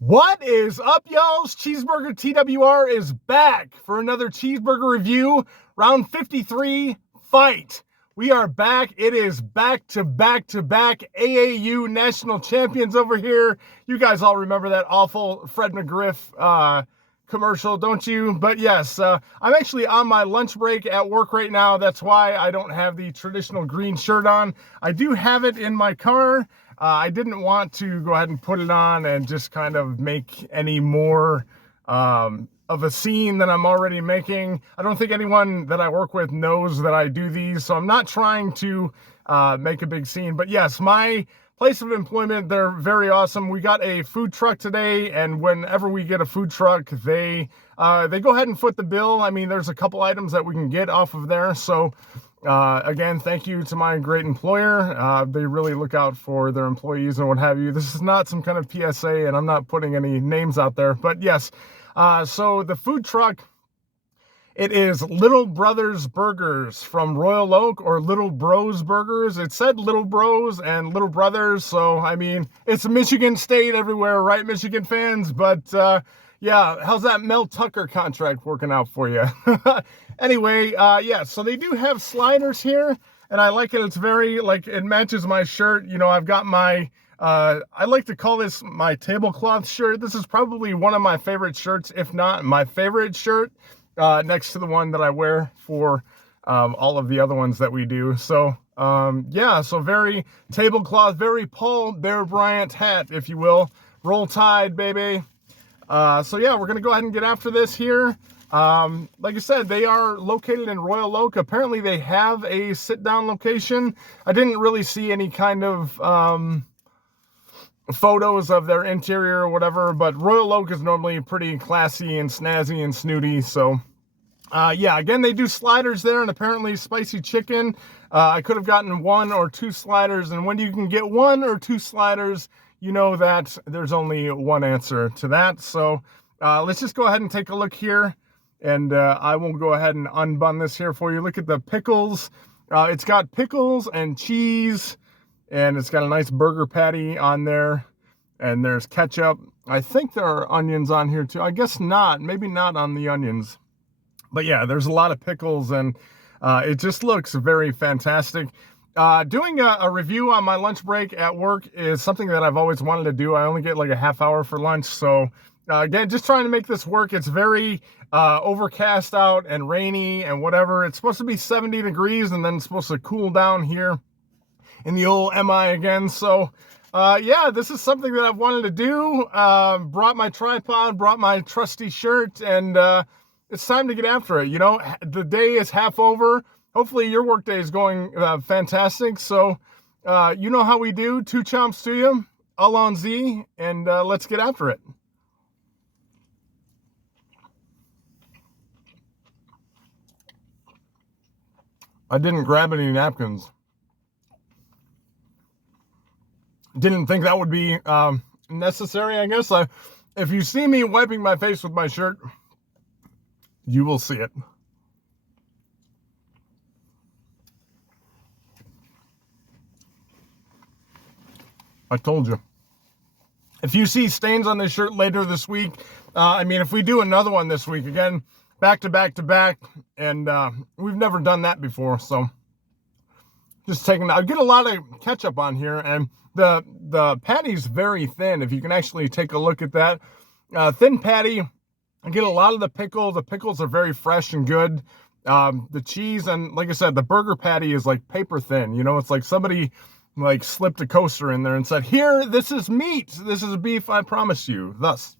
What is up, y'all? Tcheeseburger TwR is back for another cheeseburger review. Round 53, fight. We are back. It is back-to-back AAU national champions over here. You guys all remember that awful Fred McGriff commercial, don't you? But yes, I'm actually on my lunch break at work right now. That's why I don't have the traditional green shirt on. I do have it in my car. I didn't want to go ahead and put it on and just kind of make any more of a scene than I'm already making. I don't think anyone that I work with knows that I do these, so I'm not trying to make a big scene. But yes, my place of employment, they're very awesome. We got a food truck today, and whenever we get a food truck, they go ahead and foot the bill. I mean, there's a couple items that we can get off of there, so again, thank you to my great employer. They really look out for their employees and what have you. This is not some kind of PSA, and I'm not putting any names out there, but yes. So the food truck, it is Little Brothers Burgers from Royal Oak, or Little Bros Burgers. It said Little Bros and Little Brothers, so I mean, it's Michigan State everywhere, right, Michigan fans? But yeah, how's that Mel Tucker contract working out for you? Anyway, yeah, so they do have sliders here, and I like it. It's very, like, it matches my shirt. You know, I've got my, I like to call this my tablecloth shirt. This is probably one of my favorite shirts, if not my favorite shirt, next to the one that I wear for all of the other ones that we do. So, yeah, so very tablecloth, very Paul Bear Bryant hat, if you will. Roll Tide, baby. So yeah, we're going to go ahead and get after this here. Like I said, they are located in Royal Oak. Apparently they have a sit-down location. I didn't really see any kind of photos of their interior or whatever, but Royal Oak is normally pretty classy and snazzy and snooty. So yeah, again, they do sliders there, and apparently spicy chicken. I could have gotten 1 or 2 sliders, and when you can get 1 or 2 sliders, you know that there's only one answer to that. So let's just go ahead and take a look here, and I will go ahead and unbun this here for you. Look at the pickles. It's got pickles and cheese, and it's got a nice burger patty on there, and there's ketchup. I think there are onions on here too. I guess not, maybe not on the onions. But yeah, there's a lot of pickles, and it just looks very fantastic. Doing a review on my lunch break at work is something that I've always wanted to do. I only get like a half hour for lunch. So again, just trying to make this work. It's very overcast out and rainy and whatever. It's supposed to be 70 degrees, and then it's supposed to cool down here in the old MI again. So yeah, this is something that I've wanted to do. Brought my tripod, brought my trusty shirt, and it's time to get after it. You know, the day is half over. Hopefully your work day is going fantastic. So you know how we do. 2 chomps to you, allons-y, and let's get after it. I didn't grab any napkins. Didn't think that would be necessary, I guess. If you see me wiping my face with my shirt, you will see it. I told you. If you see stains on this shirt later this week, I mean, if we do another one this week, again, back to back to back, and we've never done that before, so just taking, I get a lot of ketchup on here, and the patty's very thin. If you can actually take a look at that, thin patty. I get a lot of the pickle. The pickles are very fresh and good. The cheese, and like I said, the burger patty is like paper thin. You know, it's like somebody like slipped a coaster in there and said, here, this is meat. This is beef, I promise you. Thus.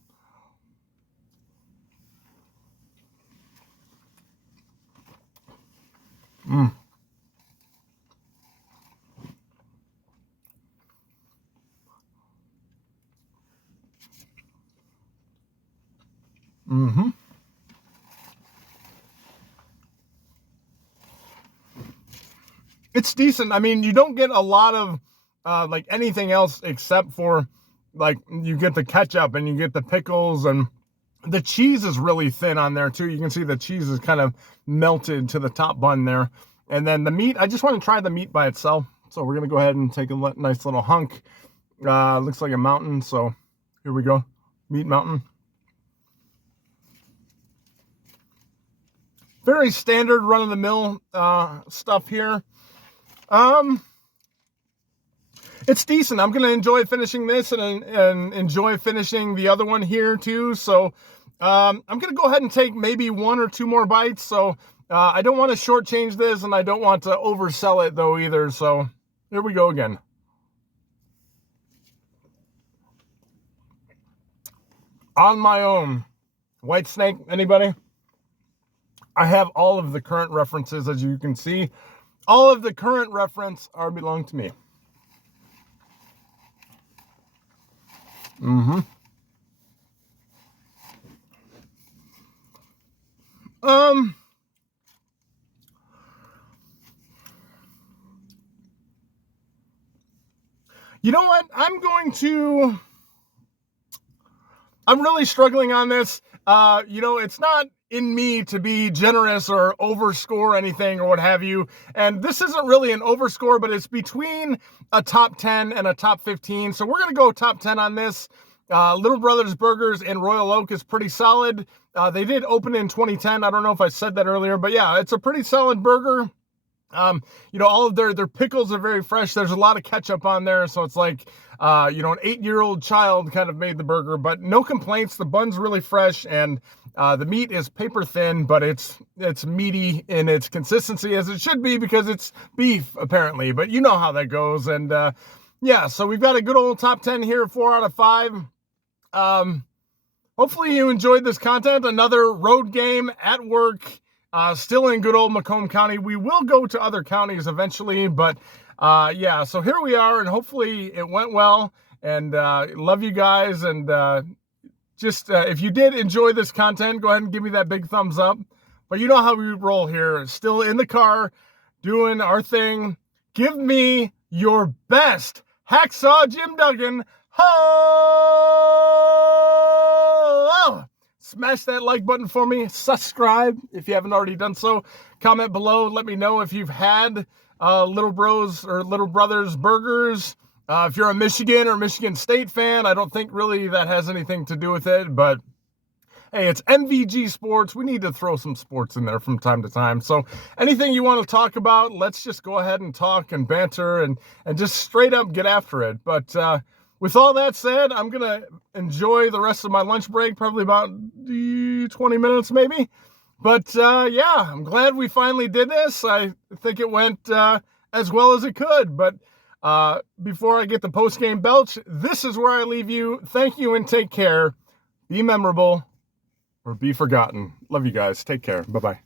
It's decent. I mean, you don't get a lot of like anything else except for, like, you get the ketchup and you get the pickles, and the cheese is really thin on there too. You can see the cheese is kind of melted to the top bun there. And then the meat, I just want to try the meat by itself. So we're going to go ahead and take a nice little hunk. Looks like a mountain. So here we go. Meat Mountain. Very standard run-of-the-mill stuff here. It's decent. I'm going to enjoy finishing this and enjoy finishing the other one here too. So I'm going to go ahead and take maybe 1 or 2 more bites. So I don't want to shortchange this, and I don't want to oversell it though either. So here we go again. On my own. White Snake, anybody? I have all of the current references, as you can see. All of the current reference belong to me. You know what? I'm really struggling on this. It's not in me to be generous or overscore anything or what have you. And this isn't really an overscore, but it's between a top 10 and a top 15. So we're going to go top 10 on this. Little Brothers Burgers in Royal Oak is pretty solid. They did open in 2010. I don't know if I said that earlier, but yeah, it's a pretty solid burger. All of their pickles are very fresh. There's a lot of ketchup on there. So it's like, an 8-year-old child kind of made the burger, but no complaints. The bun's really fresh, and the meat is paper thin, but it's meaty in its consistency, as it should be, because it's beef apparently, but you know how that goes. And, yeah, so we've got a good old top 10 here, 4 out of 5. Hopefully you enjoyed this content. Another road game at work. Still in good old Macomb County. We will go to other counties eventually, but yeah, so here we are, and hopefully it went well, and love you guys. And if you did enjoy this content, go ahead and give me that big thumbs up. But you know how we roll here. Still in the car, doing our thing. Give me your best Hacksaw Jim Duggan. Ho! Smash that like button for me. Subscribe if you haven't already done so. Comment below. Let me know if you've had Little Bros or Little Brothers Burgers. If you're a Michigan or Michigan State fan, I don't think really that has anything to do with it. But hey, it's MVG Sports. We need to throw some sports in there from time to time. So anything you want to talk about, let's just go ahead and talk and banter and just straight up get after it. But with all that said, I'm going to enjoy the rest of my lunch break, probably about 20 minutes maybe. But yeah, I'm glad we finally did this. I think it went as well as it could. But before I get the post-game belch, this is where I leave you. Thank you and take care. Be memorable or be forgotten. Love you guys. Take care. Bye-bye.